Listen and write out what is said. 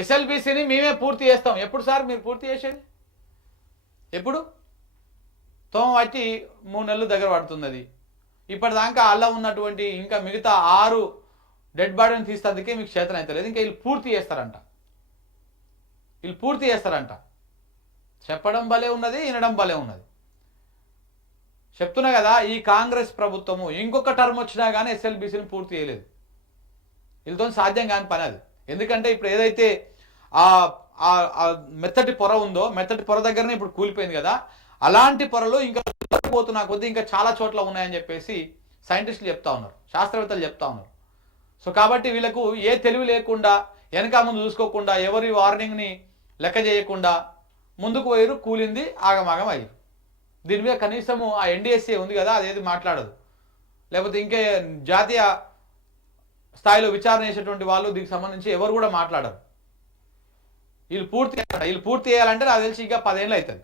ఎస్ఎల్బీసీని మేమే పూర్తి చేస్తాం. ఎప్పుడు సార్ మీరు పూర్తి చేసేది? ఎప్పుడు? తోమ వచ్చి 3 నెలలు దగ్గర పడుతున్నది. ఇప్పటిదాకా అలా ఉన్నటువంటి ఇంకా మిగతా 6 డెడ్ బాడీని తీసేందుకే మీకు చేతన అవుతలేదు. ఇంకా వీళ్ళు పూర్తి చేస్తారంట. చెప్పడం భలే ఉన్నది, వినడం భలే ఉన్నది. చెప్తున్నా కదా, ఈ కాంగ్రెస్ ప్రభుత్వము ఇంకొక టర్మ్ వచ్చినా కానీ ఎస్ఎల్బీసీని పూర్తి చేయలేదు. వీళ్ళతో సాధ్యం కాని పని అది. ఎందుకంటే ఇప్పుడు ఏదైతే మెత్తటి పొర ఉందో, మెత్తటి పొర దగ్గరనే ఇప్పుడు కూలిపోయింది కదా, అలాంటి పొరలు ఇంకా పోతున్నా కొద్దీ ఇంకా చాలా చోట్ల ఉన్నాయని చెప్పేసి సైంటిస్టులు చెప్తా ఉన్నారు, శాస్త్రవేత్తలు చెప్తా ఉన్నారు. సో కాబట్టి వీళ్ళకు ఏ తెలివి లేకుండా, వెనక ముందు చూసుకోకుండా, ఎవరి వార్నింగ్ని లెక్క చేయకుండా ముందుకు పోయారు, కూలింది, ఆగమాగం అయ్యారు. దీని మీద కనీసము ఆ ఎన్డీఎస్ఏ ఉంది కదా, అదేది మాట్లాడదు. లేకపోతే ఇంకే జాతీయ స్థాయిలో విచారణ చేసేటువంటి వాళ్ళు దీనికి సంబంధించి ఎవరు కూడా మాట్లాడరు. వీళ్ళు పూర్తి చేయాలంటే నాకు తెలిసి ఇంకా 10 ఏళ్ళు అవుతుంది.